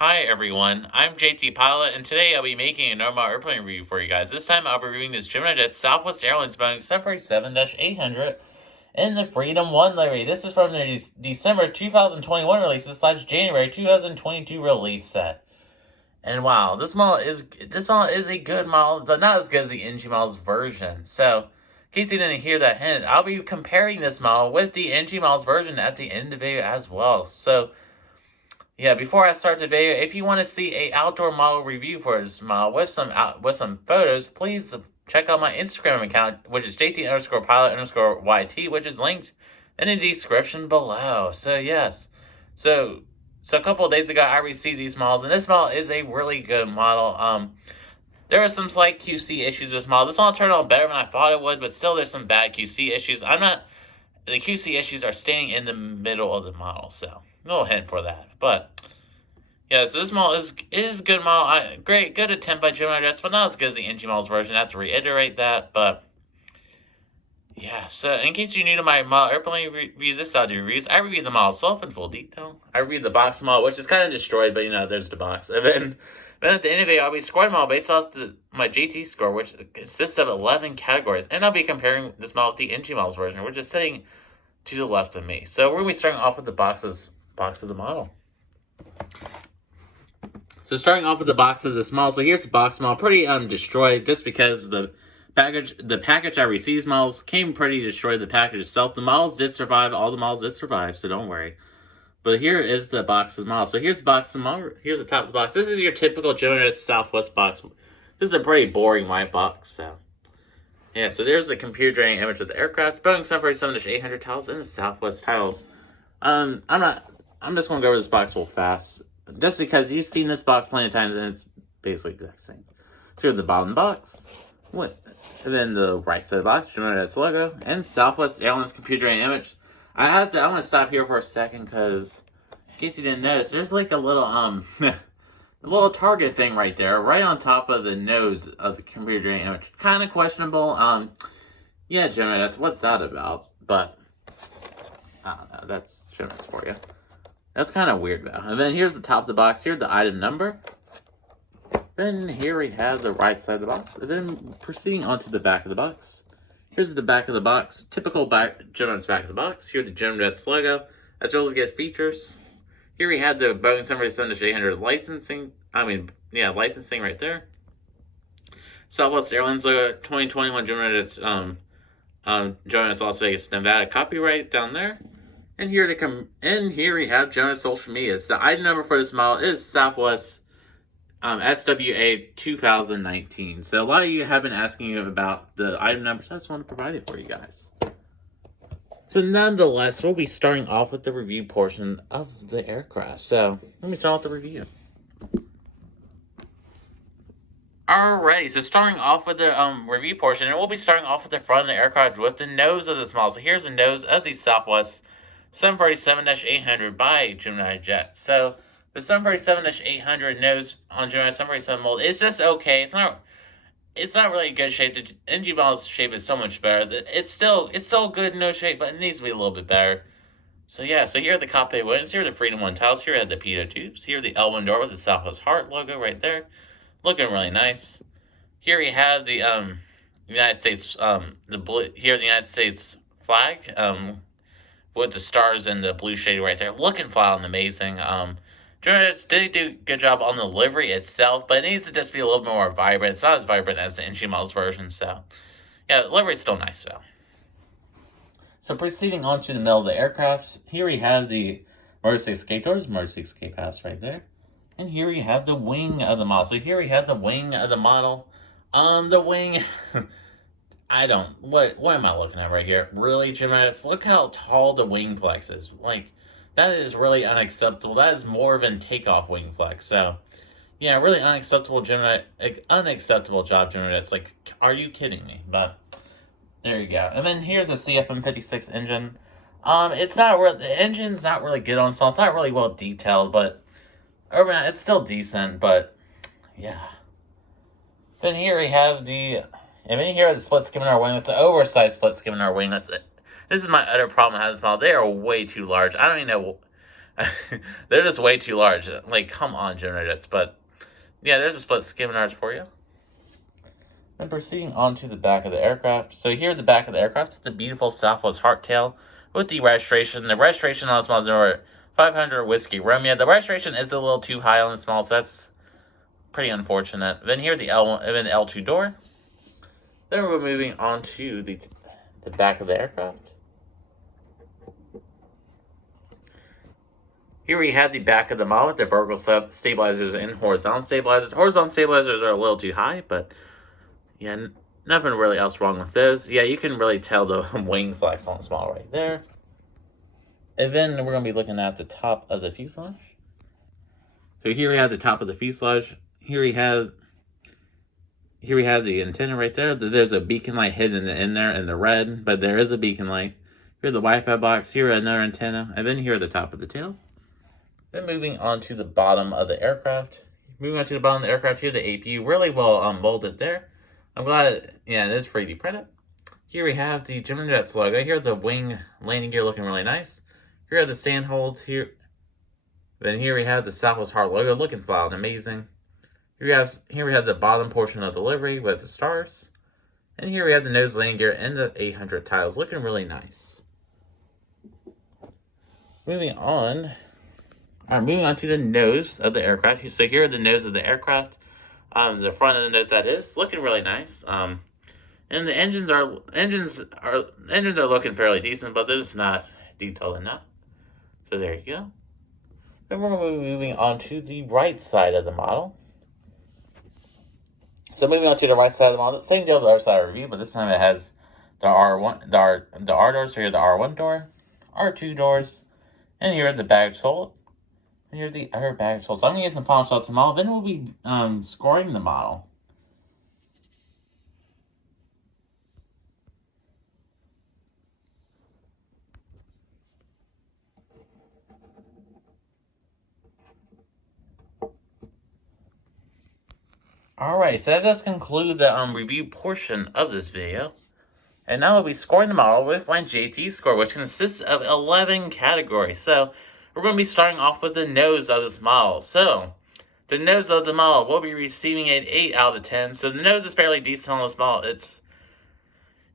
Hi everyone, I'm JT Pilot, and today I'll be making a normal airplane review for you guys. This time I'll be reviewing this Gemini Southwest Airlines Boeing 747-800 in the Freedom One Livery. This is from the December 2021 release / January 2022 release set. And wow, this model is a good model, but not as good as the NG model's version. So, in case you didn't hear that hint, I'll be comparing this model with the NG model's version at the end of the video as well. So, yeah, before I start the video, if you want to see a outdoor model review for this model with some photos, please check out my Instagram account, which is JT_pilot_YT, which is linked in the description below. So yes, so a couple of days ago I received these models, and this model is a really good model. There are some slight QC issues with this model. This model turned out better than I thought it would, but still there's some bad QC issues. The QC issues are staying in the middle of the model, so no hint for that. But yeah, so this model is good model. Good attempt by Gemini Jets, but not as good as the NG model's version. I have to reiterate that. But yeah, so in case you're new to my model airplane reviews, this is how I do reviews. I review the model itself in full detail. I review the box model, which is kind of destroyed, but there's the box. And then at the end of it, I'll be scoring model based off my JT score, which consists of 11 categories. And I'll be comparing this model with the NG model's version, which is sitting to the left of me. So we're going to be starting off with the box of the model. So starting off with the box of this model. So here's the box model, pretty destroyed, just because the package I received models came pretty destroyed. The package itself, the models did survive. All the models did survive, so don't worry. But here is the box of the model. So here's the box of the model. Here's the top of the box. This is your typical Gemini Southwest box. This is a pretty boring white box. So yeah, so there's the computer-generated image of the aircraft, Boeing 747-800 titles, and the Southwest titles. I'm just gonna go over this box real fast, just because you've seen this box plenty of times, and it's basically the exact same. So here's the bottom box, and then the right side of the box, Gemini's logo, and Southwest Airlines computer-generated image. I want to stop here for a second, because in case you didn't notice, there's like a little a little target thing right there, right on top of the nose of the computer-generated image. Kind of questionable. Yeah, Gemini, what's that about? But I don't know. That's Gemini's for you. That's kind of weird, though. And then here's the top of the box. Here's the item number. Then here we have the right side of the box. And then proceeding onto the back of the box. Here's the back of the box. Typical Gemini's back of the box. Here's the Gemini's logo, as well as guest features. Here we have the Boeing 747-800 licensing. Licensing right there. Southwest Airlines logo, 2021 Gemini's Gemini's Las Vegas, Nevada copyright down there. And here we have Gemini's social media. The item number for this model is Southwest SWA 2019. So a lot of you have been asking about the item number, so I just want to provide it for you guys. So nonetheless, we'll be starting off with the review portion of the aircraft. So let me start off the review. Alrighty, so starting off with the review portion, and we'll be starting off with the front of the aircraft with the nose of this model. So here's the nose of the Southwest 747-800 by Gemini Jet. So the 747-800 nose on Gemini 747 mold is just okay. It's not really good shape. The NG model's shape is so much better. It's still good nose shape, but it needs to be a little bit better. So yeah, so here are the cockpit windows. Here are the Freedom One titles. Here are the pitot tubes. Here are the L1 door with the Southwest Heart logo right there. Looking really nice. Here we have the United States the United States flag with the stars and the blue shade right there. Looking flat and amazing. Gemini did do a good job on the livery itself, but it needs to just be a little bit more vibrant. It's not as vibrant as the NG model's version, so yeah, the livery's still nice though. So proceeding on to the middle of the aircraft, here we have the emergency escape doors, emergency escape paths right there. And here we have the wing of the model. So here we have the wing of the model. The wing, what am I looking at right here? Really, Gemini, look how tall the wing flex is. Like, that is really unacceptable. That is more of a takeoff wing flex. So, yeah, really unacceptable, Gemini. Unacceptable job, Gemini. It's like, are you kidding me? But there you go. And then here's a CFM56 engine. The engine's not really good on stall. It's not really well detailed, but overall, it's still decent. But yeah. Then here we have the split skimming wing. It's an oversized split skimming wing. That's it. This is my other problem with this model. They are way too large. I don't They're just way too large. Like, come on, Gemini Jets. But yeah, there's a split skimmers for you. Then proceeding on to the back of the aircraft. So here at the back of the aircraft, the beautiful Southwest hardtail with the registration. The registration on the small is number 500 Whiskey Romeo. The registration is a little too high on the small, so that's pretty unfortunate. Then here the L2 door. Then we're moving on to the back of the aircraft. Here we have the back of the model with the vertical stabilizers and horizontal stabilizers. Horizontal stabilizers are a little too high, but yeah, nothing really else wrong with those. Yeah, you can really tell the wing flex on the small right there. And then we're going to be looking at the top of the fuselage. So here we have the top of the fuselage. Here we have the antenna right there. There's a beacon light hidden in there in the red, but there is a beacon light. Here the Wi-Fi box. Here another antenna, and then here at the top of the tail. Then moving on to the bottom of the aircraft. Moving on to the bottom of the aircraft here, the APU really well molded there. I'm glad, yeah, it is 3D printed. Here we have the Gemini Jets logo. Here the wing landing gear looking really nice. Here are the stand holds here. Then here we have the Southwest Heart logo looking fine and amazing. Here we have the bottom portion of the livery with the stars. And here we have the nose landing gear and the 800 tiles looking really nice. Moving on to the nose of the aircraft. So here are the nose of the aircraft. The front of the nose, that is looking really nice. And the engines are looking fairly decent, but they're just not detailed enough. So there you go. Then we're moving on to the right side of the model. So moving on to the right side of the model, same deal as the other side of the review, but this time it has the R1, the R doors. So here the R1 door, R2 doors, and here the baggage hold. And here's the other baggage hold. So I'm going to get some final shots of the model. Then we'll be scoring the model. Alright, so that does conclude the review portion of this video. And now we'll be scoring the model with my JT score, which consists of 11 categories. So we're going to be starting off with the nose of this model. So the nose of the model will be receiving an 8 out of 10. So the nose is fairly decent on this model.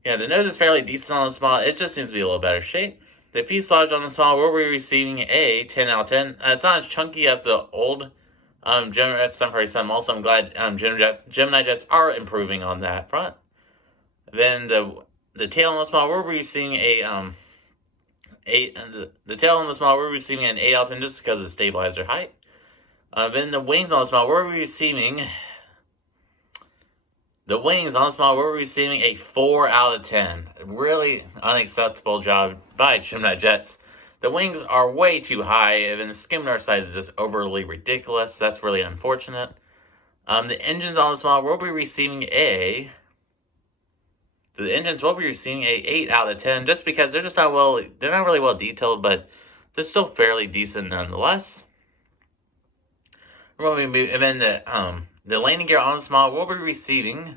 The nose is fairly decent on this model. It just needs to be a little better shape. The fuselage on this model will be receiving a 10 out of 10. It's not as chunky as the old Gemini Jets. I'm pretty some. Also, I'm glad Gemini Jets are improving on that front. Then the tail on this model, we're receiving a 8. The tail on this model, we're receiving an 8 out of 10 just because of the stabilizer height. Then the wings on this model, we're receiving a 4 out of 10. Really unacceptable job by Gemini Jets. The wings are way too high, and the skimmer size is just overly ridiculous. That's really unfortunate. The engines on this model will be receiving a 8 out of 10 just because they're not really well detailed, but they're still fairly decent nonetheless. And then the landing gear on this model will be receiving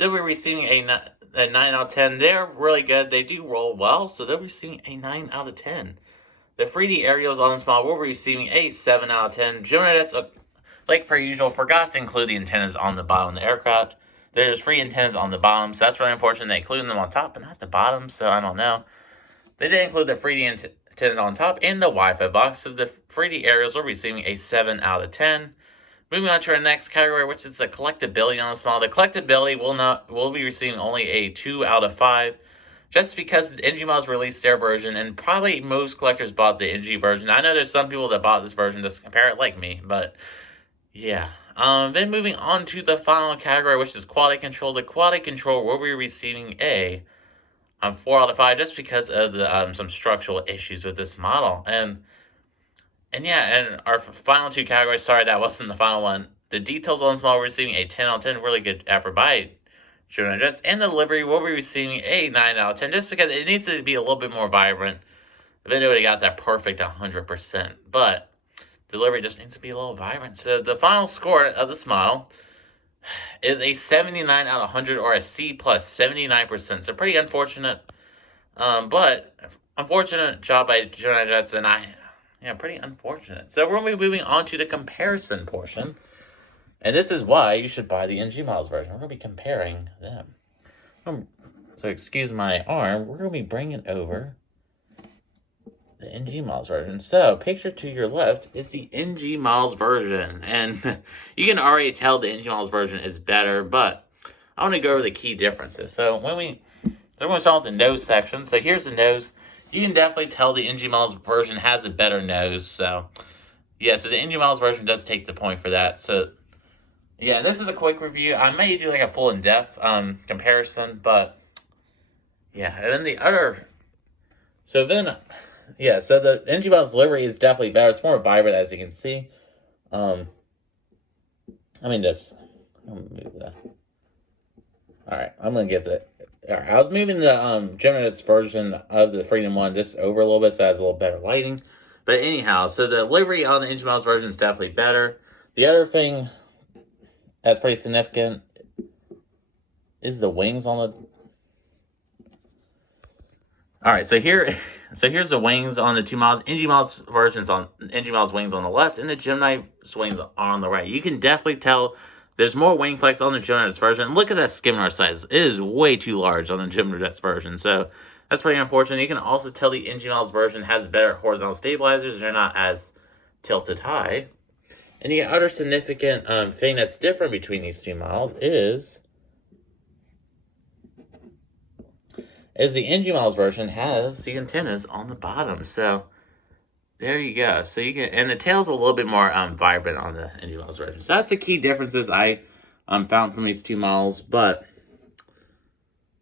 a 9 out of 10. They're really good. They do roll well, so they're receiving a 9 out of 10. The 3D aerials on this model will be receiving a 7 out of 10. Gemini Jets, like per usual, forgot to include the antennas on the bottom of the aircraft. There's 3 antennas on the bottom, so that's really unfortunate. They included them on top, but not the bottom, so I don't know. They did include the 3D antennas on top and the Wi-Fi box, so the 3D aerials will be receiving a 7 out of 10. Moving on to our next category, which is the collectibility on this model. The collectibility will be receiving only a 2 out of 5. Just because the NG models released their version, and probably most collectors bought the NG version. I know there's some people that bought this version just to compare it, like me, but yeah. Then moving on to the final category, which is quality control. The quality control will be receiving a 4 out of 5, just because of the some structural issues with this model. And our final 2 categories. Sorry, that wasn't the final one. The details on this model were receiving a 10 out of 10. Really good effort by Gemini Jets. And the livery will be receiving a 9 out of 10, just because it needs to be a little bit more vibrant. If anybody got that perfect 100%, but the livery just needs to be a little vibrant. So the final score of this model is a 79 out of 100, or a C plus, 79%. So pretty unfortunate, but unfortunate job by Gemini Jets, and Yeah, pretty unfortunate. So we're going to be moving on to the comparison portion. And this is why you should buy the NG Miles version. We're going to be comparing them. So excuse my arm. We're going to be bringing over the NG Miles version. So picture to your left is the NG Miles version. And you can already tell the NG Miles version is better, but I want to go over the key differences. So we're going to start with the nose section. So here's the nose. You can definitely tell the NG Miles version has a better nose. So yeah, so the NG Miles version does take the point for that. So yeah, this is a quick review. I may do like a full in-depth comparison, but yeah, and then the other. So then, yeah, so the NG Miles livery is definitely better. It's more vibrant, as you can see. I'm gonna move that. All right, I'm gonna get the. All right, I was moving the Gemini's version of the Freedom One just over a little bit, so it has a little better lighting. But anyhow, so the livery on the NG Miles version is definitely better. The other thing that's pretty significant is the wings on the. All right, so here's the wings on the 2 miles. NG Miles versions on NG Miles wings on the left, and the Gemini wings on the right. You can definitely tell there's more wing flex on the Gemini's version. Look at that skimmer size; it is way too large on the Gemini's version. So that's pretty unfortunate. You can also tell the NG Miles version has better horizontal stabilizers; they're not as tilted high. And the other significant thing that's different between these 2 models is the NG Miles version has the antennas on the bottom. So there you go. So you can, and the tail's a little bit more vibrant on the NG Miles version. So that's the key differences I found from these 2 models. But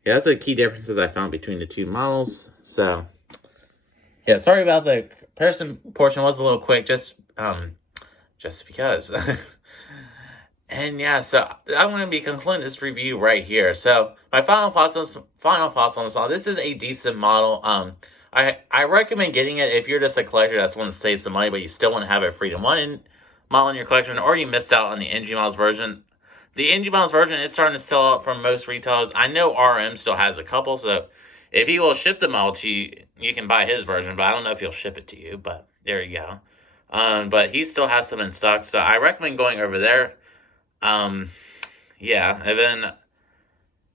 yeah, that's the key differences I found between the 2 models. So yeah, sorry about the comparison portion was a little quick, just because. And yeah, so I'm going to be concluding this review right here. So my final thoughts on this model. This is a decent model. I recommend getting it if you're just a collector that's want to save some money, but you still want to have a Freedom One model in your collection, or you missed out on the NG Miles version. The NG Miles version is starting to sell out from most retailers. I know RM still has a couple, so if he will ship the model to you, you can buy his version, but I don't know if he'll ship it to you, but there you go. But he still has some in stock, so I recommend going over there. Yeah, and then,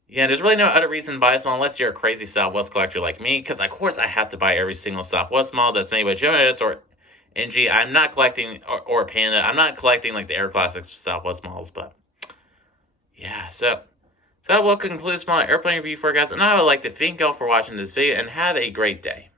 yeah, there's really no other reason to buy this model unless you're a crazy Southwest collector like me, because of course I have to buy every single Southwest model that's made by Gemini or NG. I'm not collecting, or Panda, I'm not collecting like the Air Classics Southwest models, but yeah, so that will conclude this small airplane review for you guys, and I would like to thank y'all for watching this video, and have a great day.